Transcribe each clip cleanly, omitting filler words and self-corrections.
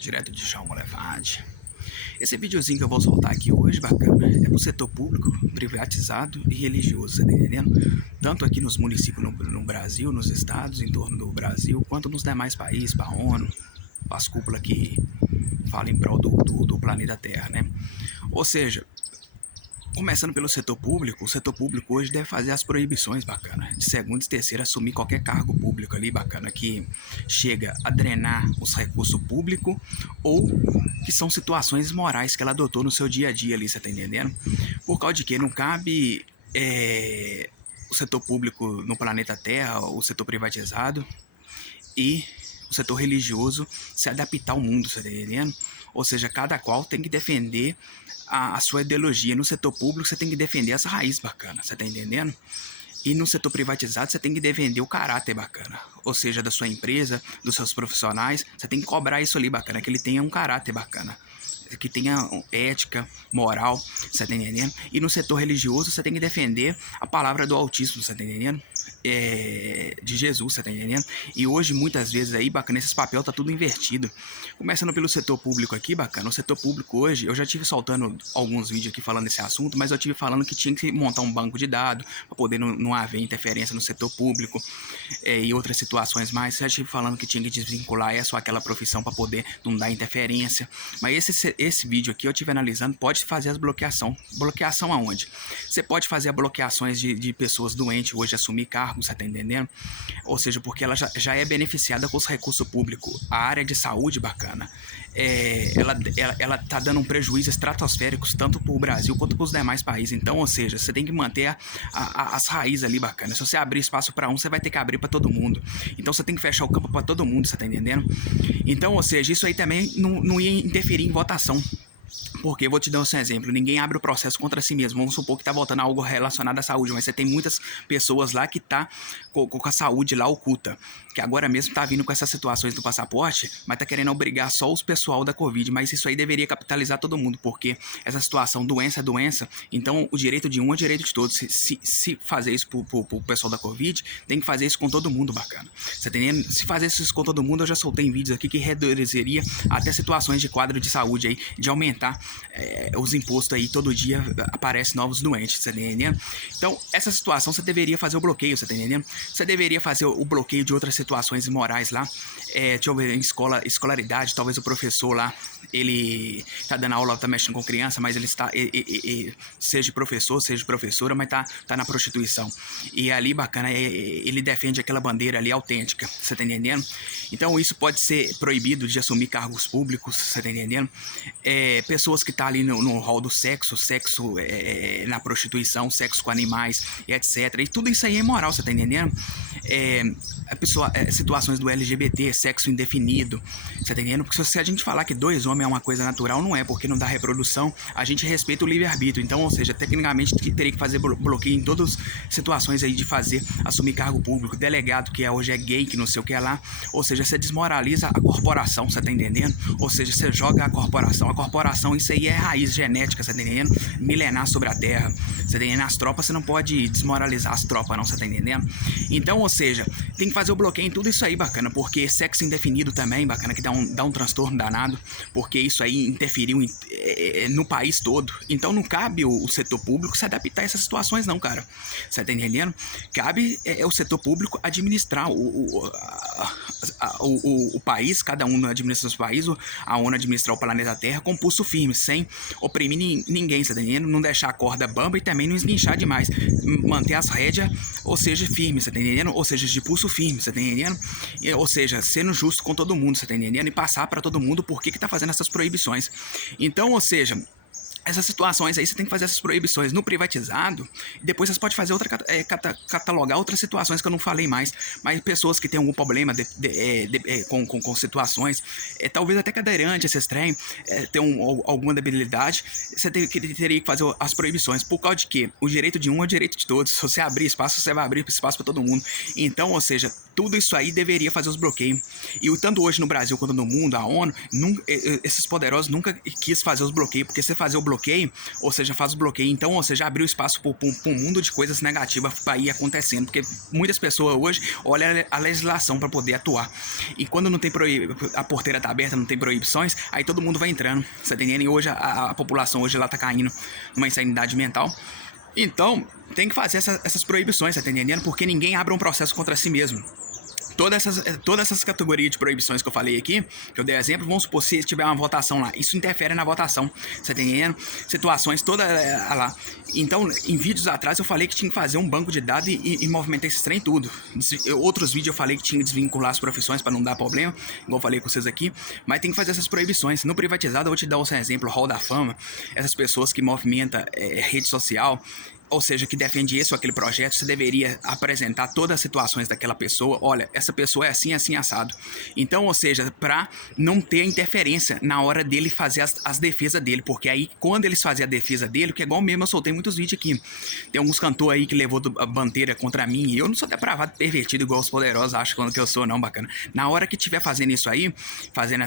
direto de Chão Levade. Esse videozinho que eu vou soltar aqui hoje, bacana, é pro setor público, privatizado e religioso, tá entendendo? Tanto aqui nos municípios no Brasil, nos estados em torno do Brasil, quanto nos demais países, para a ONU, para as cúpulas que falam em prol do planeta Terra, né? Ou seja, começando pelo setor público, o setor público hoje deve fazer as proibições, bacana, de segundo e terceiro assumir qualquer cargo público ali, bacana, que chega a drenar os recursos públicos ou que são situações morais que ela adotou no seu dia a dia ali, você tá entendendo? Por causa de que não cabe o setor público no planeta Terra, o setor privatizado e o setor religioso se adaptar ao mundo, você tá entendendo? Ou seja, cada qual tem que defender a sua ideologia. No setor público você tem que defender as raízes, bacana, você tá entendendo? E no setor privatizado você tem que defender o caráter, bacana. Ou seja, da sua empresa, dos seus profissionais, você tem que cobrar isso ali, bacana, que ele tenha um caráter bacana, que tenha ética, moral, você tá entendendo? E no setor religioso você tem que defender a palavra do Altíssimo, você tá entendendo? De Jesus, você tá entendendo? E hoje, muitas vezes aí, bacana, esses papéis tá tudo invertido. Começando pelo setor público aqui, bacana, o setor público hoje, eu já tive soltando alguns vídeos aqui falando desse assunto, mas eu tive falando que tinha que montar um banco de dados para poder não haver interferência no setor público e outras situações mais. Já tive falando que tinha que desvincular essa ou aquela profissão para poder não dar interferência. Mas esse vídeo aqui eu tive analisando, pode fazer as bloqueação. Bloqueação aonde? Você pode fazer a bloqueações de pessoas doentes hoje assumir cargos, você tá entendendo? Ou seja, porque ela já é beneficiada com os recursos públicos. A área de saúde, bacana, ela tá dando um prejuízo estratosférico tanto para o Brasil quanto para os demais países. Então, ou seja, você tem que manter as raízes ali, bacana. Se você abrir espaço para um, você vai ter que abrir para todo mundo. Então você tem que fechar o campo para todo mundo, você tá entendendo? Então, ou seja, isso aí também não ia interferir em votação. Porque, vou te dar um exemplo, ninguém abre o processo contra si mesmo. Vamos supor que tá voltando a algo relacionado à saúde, mas você tem muitas pessoas lá que tá com a saúde lá oculta, que agora mesmo tá vindo com essas situações do passaporte, mas tá querendo obrigar só os pessoal da Covid. Mas isso aí deveria capitalizar todo mundo, porque essa situação, doença é doença, então o direito de um é o direito de todos. Se fazer isso pro pessoal da Covid, tem que fazer isso com todo mundo, bacana. Você tá entendendo? Se fazer isso com todo mundo, eu já soltei em vídeos aqui que reduziria até situações de quadro de saúde aí, de aumentar os impostos aí, todo dia aparecem novos doentes, você tá entendendo? Então, essa situação você deveria fazer o bloqueio, você tá entendendo? Você deveria fazer o bloqueio de outras situações imorais lá, deixa eu ver, em escolaridade, talvez o professor lá, ele tá dando aula, tá mexendo com criança, mas ele está, seja professor, seja professora, mas tá na prostituição. E ali, bacana, ele defende aquela bandeira ali autêntica, você tá entendendo? Então, isso pode ser proibido de assumir cargos públicos, você tá entendendo? Pessoas que tá ali no rol do sexo na prostituição, sexo com animais e etc. E tudo isso aí é imoral, você tá entendendo? Situações do LGBT, sexo indefinido, você tá entendendo? Porque se a gente falar que dois homens é uma coisa natural, não é, porque não dá reprodução, a gente respeita o livre-arbítrio. Então, ou seja, tecnicamente teria que fazer bloqueio em todas as situações aí de assumir cargo público, delegado que hoje é gay, que não sei o que é lá, ou seja, você desmoraliza a corporação, você tá entendendo? Ou seja, você joga a corporação, isso aí é raiz genética, você tá entendendo? Milenar sobre a terra, você tá entendendo? As tropas, você não pode desmoralizar as tropas, não, você tá entendendo? Então, ou seja, tem que fazer o bloqueio em tudo isso aí, bacana, porque sexo indefinido também, bacana, que dá um transtorno danado, porque isso aí interferiu no país todo. Então não cabe o setor público se adaptar a essas situações não, cara. Você tá entendendo? Cabe o setor público administrar o país, cada um administra o seu país, a ONU administrar o planeta Terra com pulso firme, sem oprimir ninguém, você tá entendendo? Não deixar a corda bamba e também não esguinchar demais. Manter as rédeas, ou seja, firme, você tá entendendo? Ou seja, de pulso firme, você tá entendendo? Ou seja, sendo justo com todo mundo, você tá entendendo? E passar para todo mundo por que tá fazendo essas proibições. Então, ou seja, essas situações aí você tem que fazer essas proibições no privatizado, e depois você pode fazer catalogar outras situações que eu não falei mais, mas pessoas que têm algum problema com situações, talvez até cadeirante, esses trem, tem alguma debilidade, você teria que fazer as proibições, por causa de que o direito de um é o direito de todos. Se você abrir espaço, você vai abrir espaço para todo mundo. Então, ou seja, tudo isso aí deveria fazer os bloqueios. E tanto hoje no Brasil quanto no mundo, a ONU, esses poderosos nunca quis fazer os bloqueios, porque se fazer o bloqueio, ou seja, faz o bloqueio. Então, ou seja, abriu espaço para um mundo de coisas negativas para ir acontecendo, porque muitas pessoas hoje olham a legislação para poder atuar. E quando não tem a porteira tá aberta, não tem proibições, aí todo mundo vai entrando. Você tá entendendo? E hoje a população hoje ela tá caindo numa insanidade mental. Então, tem que fazer essas proibições, tá entendendo? Porque ninguém abre um processo contra si mesmo. Todas essas categorias de proibições que eu falei aqui, que eu dei exemplo, vamos supor, se tiver uma votação lá, isso interfere na votação, você tá entendendo? Situações todas lá. Então, em vídeos atrás eu falei que tinha que fazer um banco de dados e movimentar esse trem tudo. Outros vídeos eu falei que tinha que desvincular as profissões para não dar problema, igual eu falei com vocês aqui, mas tem que fazer essas proibições. No privatizado, eu vou te dar um exemplo, Hall da Fama, essas pessoas que movimentam rede social, ou seja, que defende esse ou aquele projeto, você deveria apresentar todas as situações daquela pessoa. Olha, essa pessoa é assim, assim, assado. Então, ou seja, para não ter interferência na hora dele fazer as defesas dele, porque aí, quando eles fazem a defesa dele, que é igual mesmo, eu soltei muitos vídeos aqui. Tem alguns cantores aí que levou a bandeira contra mim, e eu não sou depravado, pervertido, igual os poderosos acham que eu sou, não, bacana. Na hora que tiver fazendo isso aí, fazendo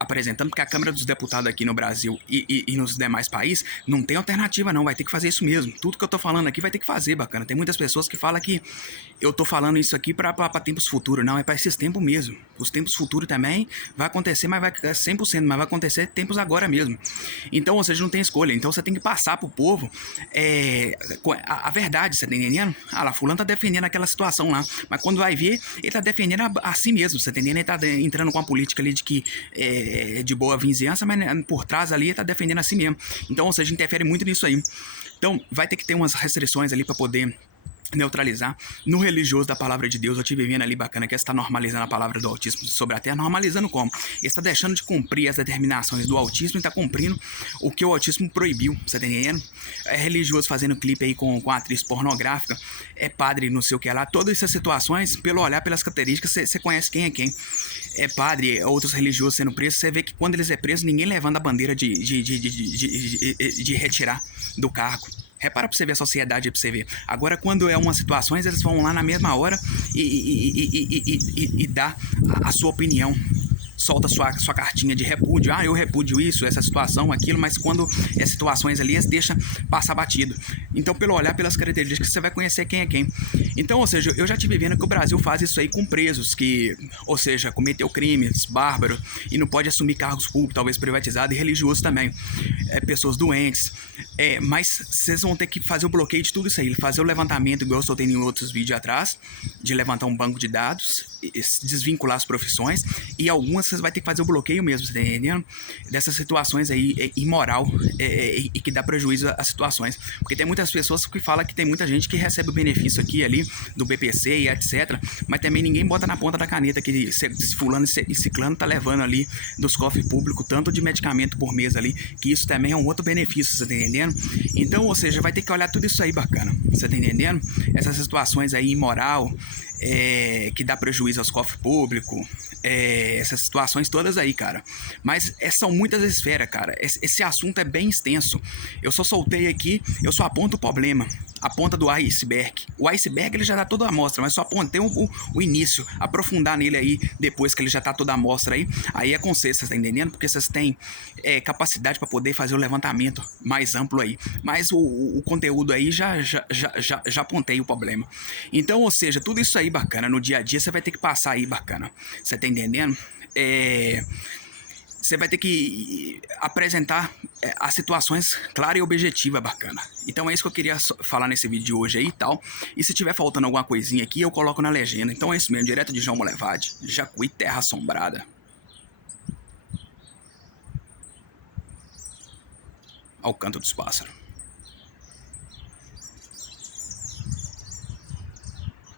apresentando, porque a Câmara dos Deputados aqui no Brasil e nos demais países, não tem alternativa não, vai ter que fazer isso mesmo. Tudo que eu tô falando aqui vai ter que fazer, bacana. Tem muitas pessoas que falam que eu tô falando isso aqui pra tempos futuros. Não, é pra esses tempos mesmo. Os tempos futuros também vai acontecer, mas vai 100%, mas vai acontecer tempos agora mesmo. Então, ou seja, não tem escolha. Então, você tem que passar pro povo a verdade, você tá entendendo? Ah lá, fulano tá defendendo aquela situação lá, mas quando vai ver, ele tá defendendo a si mesmo, você tá entendendo? Ele tá entrando com a política ali de que de boa vizinhança, mas por trás ali ele tá defendendo a si mesmo. Então, ou seja, interfere muito nisso aí. Então, vai ter que ter umas restrições ali para poder neutralizar. No religioso da palavra de Deus, eu tive vendo ali bacana que está normalizando a palavra do autismo sobre a terra. Normalizando como? Ele está deixando de cumprir as determinações do autismo e está cumprindo o que o autismo proibiu, você tá entendendo? É religioso fazendo clipe aí com atriz pornográfica, é padre não sei o que lá, todas essas situações, pelo olhar, pelas características, você conhece quem é quem. É padre, outros religiosos sendo presos, você vê que quando eles é presos, ninguém levanta a bandeira de retirar do cargo. Repara pra você ver a sociedade, pra você ver. Agora, quando é umas situações, eles vão lá na mesma hora e dá a sua opinião. Solta sua cartinha de repúdio. Ah, eu repúdio isso, essa situação, aquilo, mas quando é situações ali, eles deixam passar batido. Então, pelo olhar, pelas características, você vai conhecer quem é quem. Então, ou seja, eu já tive vendo que o Brasil faz isso aí com presos, que, ou seja, cometeu crimes bárbaros e não pode assumir cargos públicos, talvez privatizados e religiosos também. Pessoas doentes. Mas vocês vão ter que fazer o bloqueio de tudo isso aí, fazer o levantamento, igual eu soltei em outros vídeos atrás, de levantar um banco de dados, desvincular as profissões, e algumas vocês vai ter que fazer o bloqueio mesmo, você tá entendendo? Dessas situações aí imoral e que dá prejuízo às situações. Porque tem muitas pessoas que falam que tem muita gente que recebe o benefício aqui ali do BPC e etc, mas também ninguém bota na ponta da caneta que fulano e ciclano tá levando ali dos cofres públicos tanto de medicamento por mês ali, que isso também é um outro benefício, você tá entendendo? Então, ou seja, vai ter que olhar tudo isso aí bacana, você tá entendendo? Essas situações aí imoral, que dá prejuízo aos cofres públicos, essas situações todas aí, cara. Mas são muitas esferas, cara. Esse assunto é bem extenso. Eu só soltei aqui, eu só aponto o problema, a ponta do iceberg. O iceberg ele já dá toda a amostra, mas só apontei o início, aprofundar nele aí, depois que ele já tá toda a amostra aí é com vocês, tá entendendo? Porque vocês têm capacidade para poder fazer o levantamento mais amplo aí. Mas o conteúdo aí já apontei o problema. Então, ou seja, tudo isso aí bacana, no dia a dia você vai ter que passar aí bacana. Você tá entendendo? Você vai ter que apresentar as situações claras e objetivas, bacana. Então é isso que eu queria falar nesse vídeo de hoje aí e tal. E se tiver faltando alguma coisinha aqui, eu coloco na legenda. Então é isso mesmo, direto de João Molevade, Jacuí, Terra Assombrada. Ao canto dos pássaros.